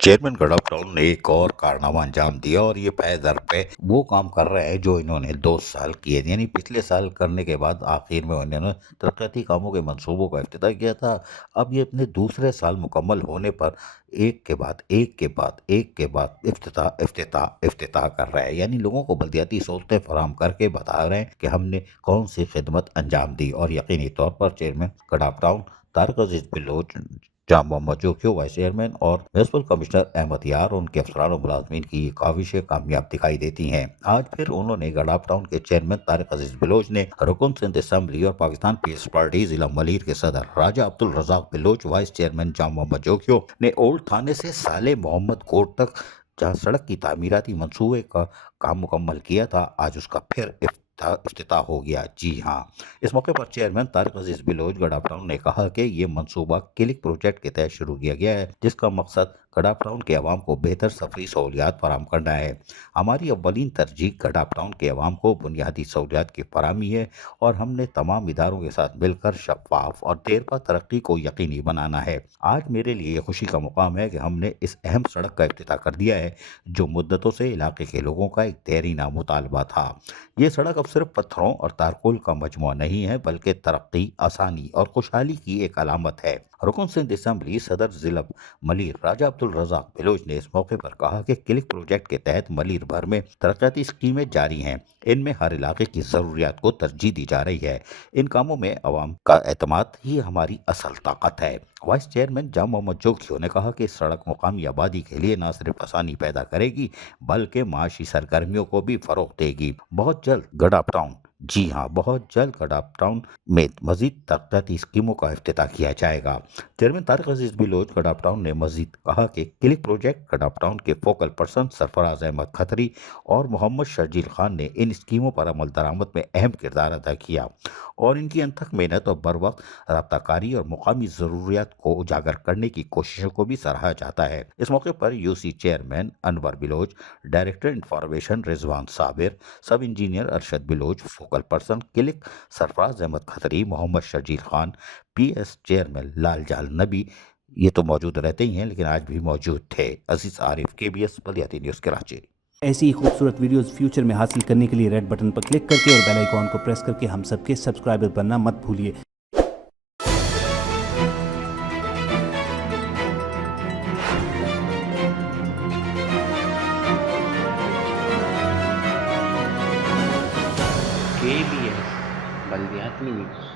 Chairman गडप town ने एक और कारनामा अंजाम दिया और ये पै दर पे वो काम कर रहे हैं जो इन्होंने 2 साल किए थे। यानी पिछले साल करने के बाद आखिर में उन्होंने तरक्याती कामों के मंसूबों का इफ्तिताह किया था। अब ये अपने दूसरे साल मुकम्मल होने पर एक के बाद एक के बाद एक के बाद इफ्तिताह इफ्तिताह इफ्तिताह कर रहे हैं। यानी लोगों को बल्दियाती सहूलतें फराहम करके बता रहे हैं कि हमने कौन सी खिदमत अंजाम दी। और यकीनी तौर पर चेयरमैन गडाप टाउन तारिक अजीज बिलोच, जहाँ मोहम्मद जोखियो वाइस चेयरमैन और म्यूनसिपल कमिश्नर अहमद यार और उनके अफसरान और मुलाजमीन की ये काविशें कामयाब दिखाई देती हैं। आज फिर उन्होंने गडाप टाउन के चेयरमैन तारिक अजीज बिलोच ने रुकन सिंध असम्बली और पाकिस्तान पीस पार्टी जिला मलीर के सदर राजा अब्दुल रजाक बिलोच, वाइस चेयरमैन जहाँ मोहम्मद जोखियो ने ओल्ड थाने से साले मोहम्मद कोट तक जहाँ सड़क की तामीराती मंसूबे का काम मुकम्मल किया था, आज उसका फिर इफ्तिताह हो गया। जी हाँ, इस मौके पर चेयरमैन तारिक अजीज बिलोच गडाप टाउन ने कहा कि ये मंसूबा क्लिक प्रोजेक्ट के तहत शुरू किया गया है, जिसका मकसद गडाप टाउन के अवाम को बेहतर सफरी सहूलियात फराहम करना है। हमारी अव्वलीन तरजीह गडाप टाउन के अवाम को बुनियादी सहूलियात की फराहमी है और हमने तमाम इदारों के साथ मिलकर शफाफ और देरपा तरक्की को यकीनी बनाना है। आज मेरे लिए ये खुशी का मुकाम है कि हमने इस अहम सड़क का इफ्तिताह कर दिया है जो मुद्दतों से इलाके के लोगों का एक देरीना मुतालबा था। ये सड़क अब सिर्फ पत्थरों और तारकोल का मजमूआ नहीं है, बल्कि तरक्की, आसानी और खुशहाली की एक अलामत है। रुकन सिंध असम्बली सदर जिला मलीर राजा अब्दुल रजाक बिलोच ने इस मौके पर कहा कि क्लिक प्रोजेक्ट के तहत मलीर भर में तरक्याती स्कीमें जारी हैं। इनमें हर इलाके की ज़रूरियात को तरजीह दी जा रही है। इन कामों में अवाम का एतमाद ही हमारी असल ताकत है। वाइस चेयरमैन जहाँ मोहम्मद जोखियो ने कहा कि सड़क मुकामी आबादी के लिए न सिर्फ आसानी पैदा करेगी बल्कि माशी सरगर्मियों को भी फरोग देगी। बहुत जल्द गडाप टाउन, जी हाँ, बहुत जल्द गडाप टाउन में मजीद तरक्याती स्कीमों का इफ्तिताह किया जाएगा। चेयरमैन तारिक अजीज बिलोच गडाप टाउन ने मजीद कहा कि क्लिक प्रोजेक्ट गडाप टाउन के फोकल पर्सन सरफराज अहमद खतरी और मोहम्मद शर्जील खान ने इन स्कीमों पर अमल दरामद में अहम किरदार अदा किया और इनकी अनथक मेहनत और बर वक्त रब्ताकारी और मुकामी ज़रूरियात को उजागर करने की कोशिशों को भी सराहा जाता है। इस मौके पर UC chairman Anwar Baloch, director information Rizwan Sabir, sub engineer Arshad Baloch, focal person क्लिक सरफराज अहमद खतरी, मोहम्मद शर्जील खान, पीएस चेयरमैन लालजाल नबी, ये तो मौजूद रहते ही हैं लेकिन आज भी मौजूद थे। अजीज आरिफ, केबीएस बल्दियाती न्यूज़ कराची। ऐसी ही खूबसूरत वीडियोस फ्यूचर में हासिल करने के लिए रेड बटन पर क्लिक करके और बेल आइकॉन को प्रेस करके हम सबके सब्सक्राइबर बनना मत भूलिए। KBS बल्दियाती न्यूज़।